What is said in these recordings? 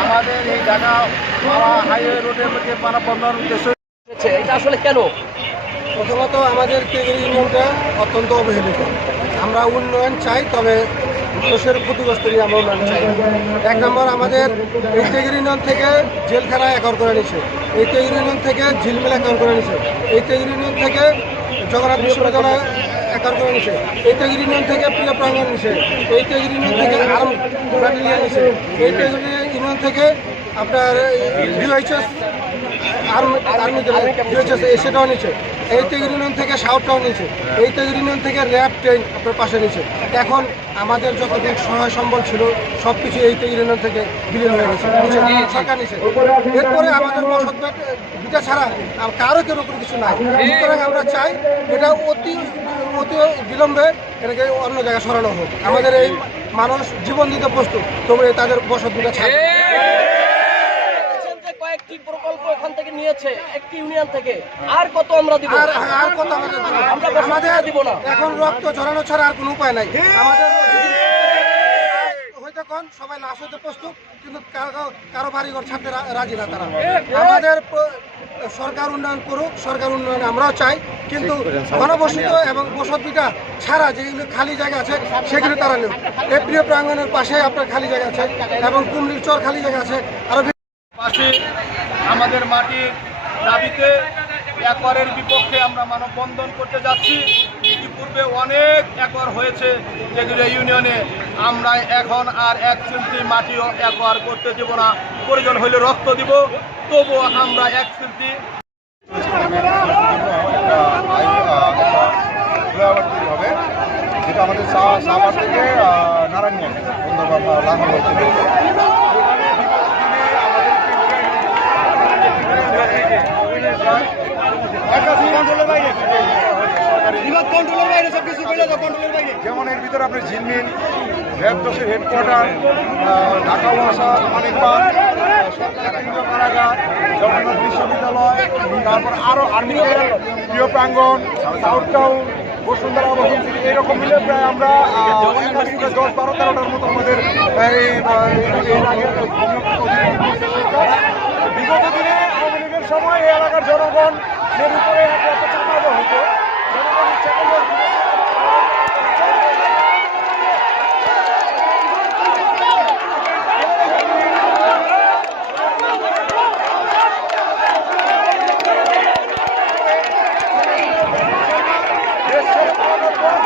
আমাদের এই ঢাকা হাইওয়ে রোডের মধ্যে মানববন্ধন উদ্দেশ্য এটা আসলে কেন? প্রথমত আমাদের তেগরি ইউনিয়নটা অত্যন্ত অবহেলিত। আমরা উন্নয়ন চাই, তবে মানুষের ক্ষতিগ্রস্ত নিয়ে আমরা উন্নয়ন চাই। এক নম্বর, আমাদের এই তেগরি ইউনিয়ন থেকে জেলখানা একর করে নিছে, এই তেগরি ইউনিয়ন থেকে ঝিলমিল একর করে নিছে, এই তেগরি ইউনিয়ন থেকে জগন্নাথ বিশ্ববিদ্যালয় একর করে নিছে, এই তেগরি ইউনিয়ন থেকে প্রিয় প্রাঙ্গণ নিছে, এই তেগরি ইউনিয়ন থেকে আর্ম ব্যাটালিয়ন নিছে, এই তেগরি ইউনিয়ন থেকে আপনার ডিওএইচএস আর্মি সেটাও নিচ্ছে, এই তেগরি ইউনিয়ন থেকে সাউথটাও নিচ্ছে, এই তেগরি ইউনিয়ন থেকে র্যাব ট্রেন আপনার পাশে নিচ্ছে। এখন আমাদের যতটুকু সহায় সম্বল ছিল সব কিছু এই তেগরি ইউনিয়ন থেকে বিলীন হয়ে গেছে, সরকার নিচ্ছে। এরপরে আমাদের বসত দুটা ছাড়া আর কারো কেউ উপরে কিছু নাই। সুতরাং আমরা চাই এটা অতি বিলম্বে এটাকে অন্য জায়গায় সরানো হোক। আমাদের এই মানুষ জীবন দিতে প্রস্তুত, তবে তাদের বসত দুটা ছাড়া। কয়েকটি প্রকল্প ওখান থেকে নিয়েছে, একটি ইউনিয়ন থেকে। আর কত আমরা দিব? আর কত আমাদের দিব না। এখন রক্ত ঝরানো ছাড়া আর কোনো উপায় নাই। আমাদের হয়তো কোন সবাই লাশ হইতে প্রস্তুত, কিন্তু কারো বাড়িঘর ছাড়তে রাজি না তারা। আমাদের সরকার উন্নয়ন করুক, সরকার উন্নয়ন আমরাও চাই, কিন্তু ঘনবসিত এবং বসতভিটা ছাড়া যেগুলো খালি জায়গা আছে সেগুলো তারা নেই। এই প্রিয় প্রাঙ্গণের পাশে আপনার খালি জায়গা আছে এবং কুমড়ির চর খালি জায়গা আছে। আরো পাশে আমাদের মাটির দাবিতে একরের বিপক্ষে আমরা মানববন্ধন করতে যাচ্ছি। ইতিপূর্বে অনেক একর হয়েছে যেগুলো ইউনিয়নে, আমরা এখন আর 1 সেন্টি মাটিও একর করতে দেব না। প্রয়োজন হলে রক্ত দিব, তবুও আমরা 1 সেন্টি হবে, যেটা আমাদের সাভার থেকে নারায়ণগঞ্জ লাগানো হয়েছে। যেমন এর ভিতরে আপনার ঝিলমিল, র্যাবটসের হেডকোয়ার্টার, ঢাকা ওয়াসা, মানিকবাগ, কেন্দ্রীয় কারাগার, জগন্নাথ বিশ্ববিদ্যালয়, তারপর আরও আর্মি প্রিয় প্রাঙ্গণ, সাউথ টাউন, বসুন্ধরা বসুন সিটি, এইরকম মিলে প্রায় আমরা 10-12-13টার মতো আমাদের বিগত দিনে আওয়ামী লীগের সময় এই এলাকার জনগণ এর উপরে একটা চাপা দেওয়া হতো। জনগণ ইচ্ছা করলে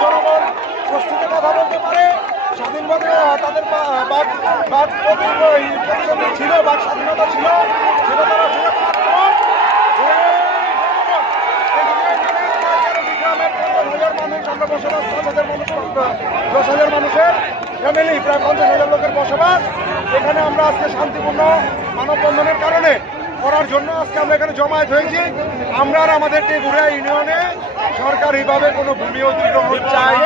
জনগণ স্বস্তিতে কথা বলতে পারে, স্বাধীনভাবে তাদের প্রতিদ্বন্দ্বী ছিল বা স্বাধীনতা ছিল, সেটা তারা আমরা বসবাস 10,000 মানুষের ফ্যামিলি, প্রায় 50,000 লোকের বসবাস। এখানে আমরা আজকে শান্তিপূর্ণ মানববন্ধনের কারণে করার জন্য আজকে আমরা এখানে জমায়েত হয়েছি। আমরা আর আমাদের টেগুড়া ইউনিয়নে সরকারিভাবে কোনো ভূমি অধিগ্রহণ চাই।